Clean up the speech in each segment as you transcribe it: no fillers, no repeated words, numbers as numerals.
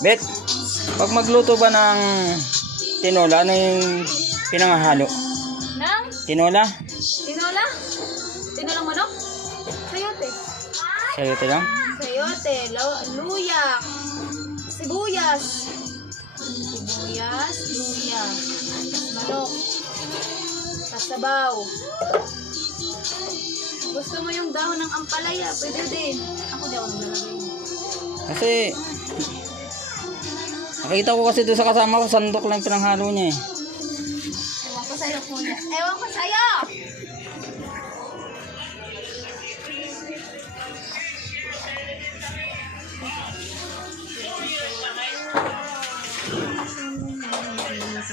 Bet, pag magluto ba ng tinola, ano yung pinangahalo? Nang? Tinola? Tinola? Tinolang manok? Sayote. Sayote lang? Sayote, luya, sibuyas. Sibuyas, luya, manok, kasabaw. Gusto mo yung dahon ng ampalaya? Pwede din. Ako di ako naglalagay. Kasi nakita ko kasi doon sa kasama ko, sandok lang pinanghalo niya eh. Ewan ko sa'yo, kuya. Ewan ko sa'yo!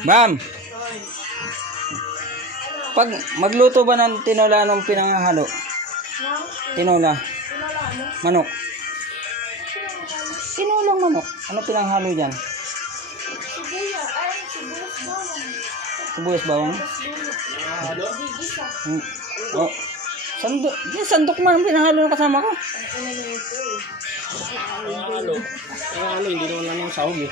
Ma'am, pag magluto ba ng tinola, anong pinanghalo? Tinola. Manok. Tinolang manok. Ano pinanghalo dyan? Sibuyas bawang. Oh. Sandok man ang pinanghalo ng kasama ko. Hindi naman lang yung sahog eh.